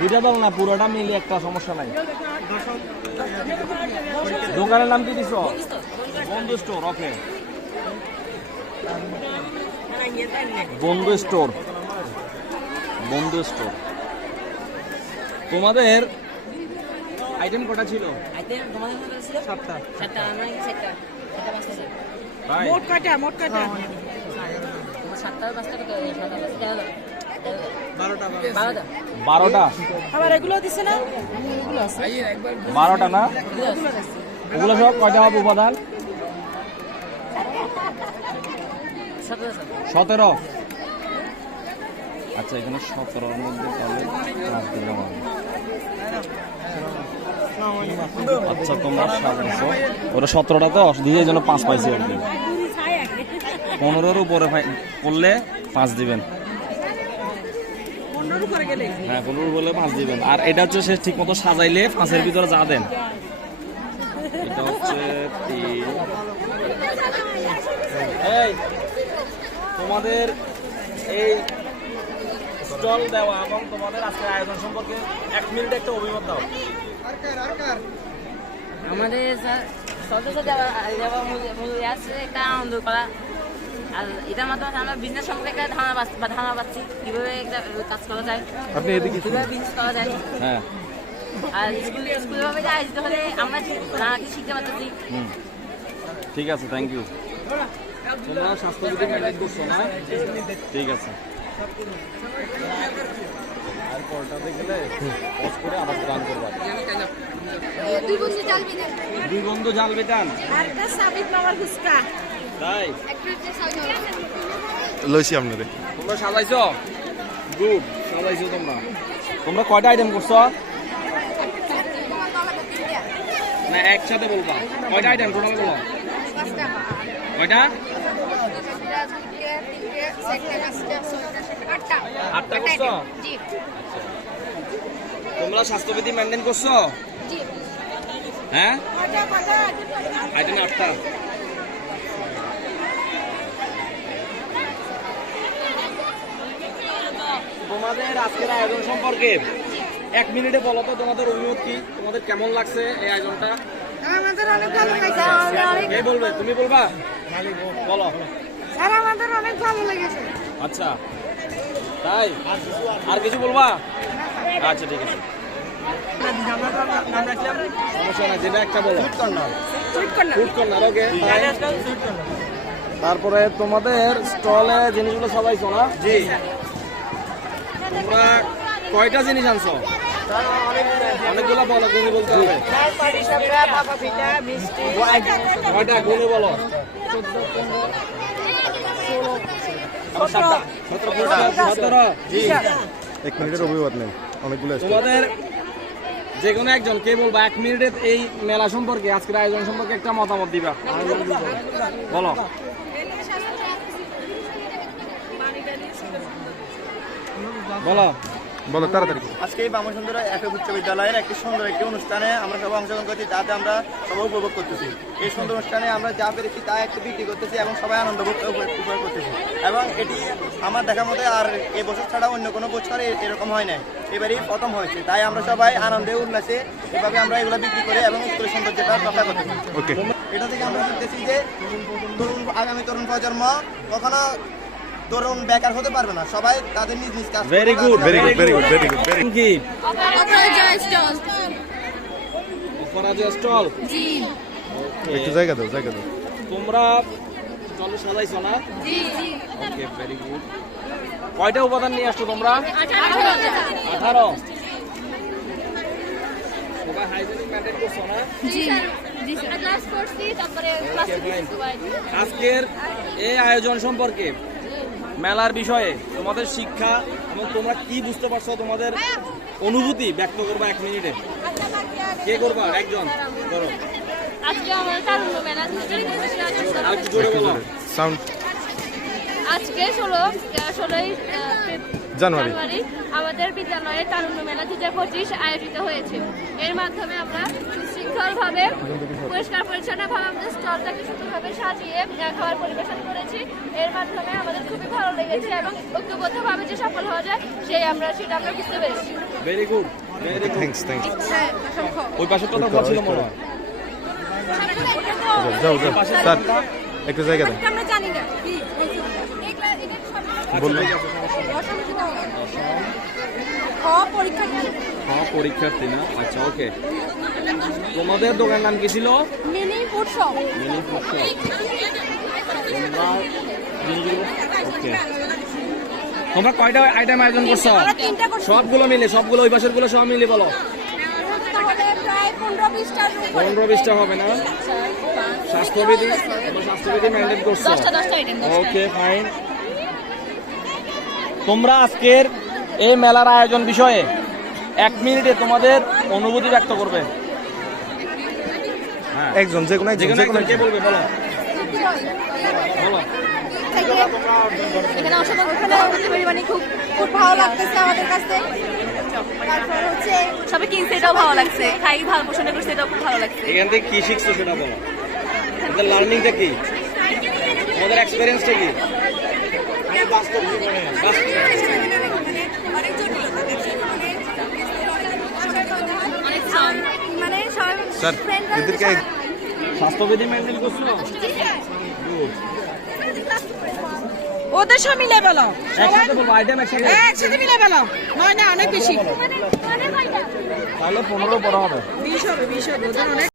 দুইটা দল না পুরোটা মিলে একটা সমস্যা নাই। দোকানের নাম কি দিছ? বন্ধু স্টোর ওকে। বন্ধু স্টোর। বন্ধু স্টোর। তোমাদের আইটেম কটা ছিল? আইটেম তোমাদের ছিল? সাতটা। আমার মোট কয়টা মোট কয়টা? সাতটা কত? বারোটা বারোটা। বারোটা? আবার এগুলো দিছে না? বারোটা ওগুলো সব কয়টা হবে উপাদান সতেরো আচ্ছা এখানে সতেরোর মধ্যে তাহলে পাঁচ দিলাম আমি। আচ্ছা তোমরা সাজাইছো ওটা সতেরোটা তো দিয়ে যেন পাঁচ পাইছি আর কি। পনেরোর উপরে পাই- করলে পাঁচ দিবেন। হ্যাঁ পনেরো বলে পাঁচ দিবেন। আর এটা হচ্ছে সে ঠিক মতো সাজাইলে পাঁচের ভিতরে যা দেন। এটা হচ্ছে তিন। এই তোমাদের এই স্টল দেওয়া এবং তোমাদের আজকের আয়োজন সম্পর্কে এক মিনিট একটা অভিমত দাও। আমাদের সদস্য দেওয়া দেওয়া মূল- মূল ইয়ে আছে একটা আনন্দ করা। আর এটার মাধ্যমে আমরা বিজনেস সম্পর্কে একটা ধারণা পাচ্ছি বা ধারণা পাচ্ছি কীভাবে একটা কাজ করা যায় আপনি এদিকে কীভাবে বিজনেস করা যায়। হ্যাঁ। আর স্কুল স্কুল ভাবে যে আয়োজিত হলে আমরা নানা কিছু শিখতে পারতেছি? হুম। ঠিক আছে থ্যাংক ইউ তোমরা স্বাস্থ্যবিধি মেনটেন করছ না ঠিক আছে। আর পরটাতে গেলে পজ করে আবার গান করবা দুই বন্ধু জাল বেটান আর একটা সাবিত মামার ফুচকা। লইছি আপনাদের তোমরা সাজাইছো? গুড সাজাইছো তোমরা। তোমরা কয়টা আইটেম করছ? না একসাথে বলবা। কয়টা আইটেম টোটাল বলো। কয়টা? আটটা আটটা করছ? তোমরা স্বাস্থ্যবিধি মেনটেন করছ? জি। হ্যাঁ? আইটেম আটটা। তোমাদের আজকের আয়োজন সম্পর্কে এক মিনিটে বলো তো তোমাদের অভিমত কি? তোমাদের কেমন লাগছে এই আয়োজনটা? আমাদের অনেক ভালো লাগছে। কে বলবে? তুমি বলবা? বলো স্যার আমাদের অনেক ভালো লেগেছে। আচ্ছা। তাই? আর কিছু বলবা? আচ্ছা ঠিক আছে। তারপরে তোমাদের স্টলে জিনিসগুলো সবাই শোনা? জি। তোমরা কয়টা জিনিস আনছো? অনেকগুলো বলো গুনি বলতে হবে। কয়টা গুনি বলো? আবার সাতটা। সতেরো। এক মিনিটের অভিবাদ নেন অনেকগুলো তোমাদের যে কোনো একজন কে বলবা? এক মিনিটে এই মেলা সম্পর্কে আজকের আয়োজন সম্পর্কে একটা মতামত দিবা। বলো। বলো। বলো তাড়াতাড়ি। আজকে এই বামনসুন্দর একক উচ্চ বিদ্যালয়ের একটি সুন্দর একটি অনুষ্ঠানে আমরা সবাই অংশগ্রহণ করছি যাতে আমরা সবাই উপভোগ করতেছি। এই সুন্দর অনুষ্ঠানে আমরা যা পেরেছি তা একটু বিক্রি করতেছি এবং সবাই আনন্দ ভোগ- উপ- উপভোগ করতেছি। এবং এটি আমার দেখা মতে আর এই বছর ছাড়া অন্য কোনো বছর এরকম হয় নাই। এবারই প্রথম হয়েছে। তাই আমরা সবাই আনন্দে উল্লাসে এভাবে আমরা এগুলো বিক্রি করে এবং স্কুলের সৌন্দর্যটা রক্ষা করতেছি। এটা থেকে আমরা শিখতেছি যে তরুণ আগামী তরুণ প্রজন্ম কখনো তরুণ বেকার হতে পারবে না সবাই তাদের নিজ নিজ কাজ very good very good very good very good very কি অপরাজয় স্টল জি। একটু জায়গা দাও জায়গা দাও। তোমরা স্টল সাজাইছো না? জি জি। ওকে ভেরি গুড কয়টা উপাদান নিয়ে আসছো তোমরা? আঠারো। আঠারো। সবাই হাইজেনিক মেনটেন করছ না? জি আজকের এই আয়োজন সম্পর্কে মেলার বিষয়ে তোমাদের শিক্ষা এবং তোমরা কি বুঝতে পারছ তোমাদের অনুভূতি? ব্যক্ত করবা এক মিনিটে। কে করবা? একজন। করো। আজকে আমাদের তারুণ্য মেলা জোরে বলো। সাউন্ড। আজকে ষোলো ষোলোই জানুয়ারি। আমাদের বিদ্যালয়ে তারুণ্য মেলা দু হাজার পঁচিশ আয়োজিত হয়েছে। এর মাধ্যমে আমরা সুন্দরভাবে পরিষ্কার পরিচ্ছন্নভাবে আমাদের স্টলটাকে সুন্দরভাবে সাজিয়ে খাবার পরিবেশন করেছি। এর মাধ্যমে আমাদের খুবই ভালো লেগেছে এবং ঐক্যবদ্ধভাবে যে সফল হওয়া যায় সেই আমরা সেটা আমরা বুঝতে পেরেছি। ভেরি গুড থ্যাঙ্কস হ্যাঁ ওই পাশেরটা তো ঘর ছিল মনে হয়। যাও যাও। স্যার একটু জায়গা দাও। আমরা জানি না বললেন খ পরীক্ষার্থী হ্যাঁ পরীক্ষার্থী না? আচ্ছা ওকে তোমাদের দোকানের নাম কি ছিল? Mini food shop. Mini food shop. তোমরা ওকে তোমরা কয়টা আইটেম আয়োজন করছ? আমরা তিনটা করছি। সবগুলো মিলে সবগুলো ওই পাশেরগুলো সব মিলে বলো। পনেরো বিশটা হবে। না? স্বাস্থ্যবিধি তোমরা স্বাস্থ্যবিধি মেনটেন করছ? ওকে ফাইন তোমরা আজকের এই মেলার আয়োজন বিষয়ে এক মিনিটে তোমাদের অনুভূতি ব্যক্ত করবে। হ্যাঁ। একজন যে কোনো একজন যেখানে যে কোনো কে বলবে বলো। বলো। এখানে অসাধারণ এখানে পারি মানে খুব খুব ভালো লাগতেছে আমাদের কাছে তারপর হচ্ছে সবাই কিনছে এটাও ভালো লাগছে? খাই ভালো পছন্দ করছে এটাও খুব ভালো লাগছে। এখান থেকে কি শিখছো সেটা বলো। তোমাদের লার্নিংটা কি? তোমাদের এক্সপিরিয়েন্সটা কি? বাস্তব জীবনে বাস্তব। অনেক জটিলতা মানে সবাই স্যার এদেরকে স্বাস্থ্যবিধি মেনটেন করছ. ওদের সব মিলে বলো। একসাথে বলব আইটেম একসাথে একসাথে মিলে বলো। নয় না অনেক বেশি। তাহলে পনেরো পড়া হবে। বিশ হবে বিশ হবে। ওদের অনেক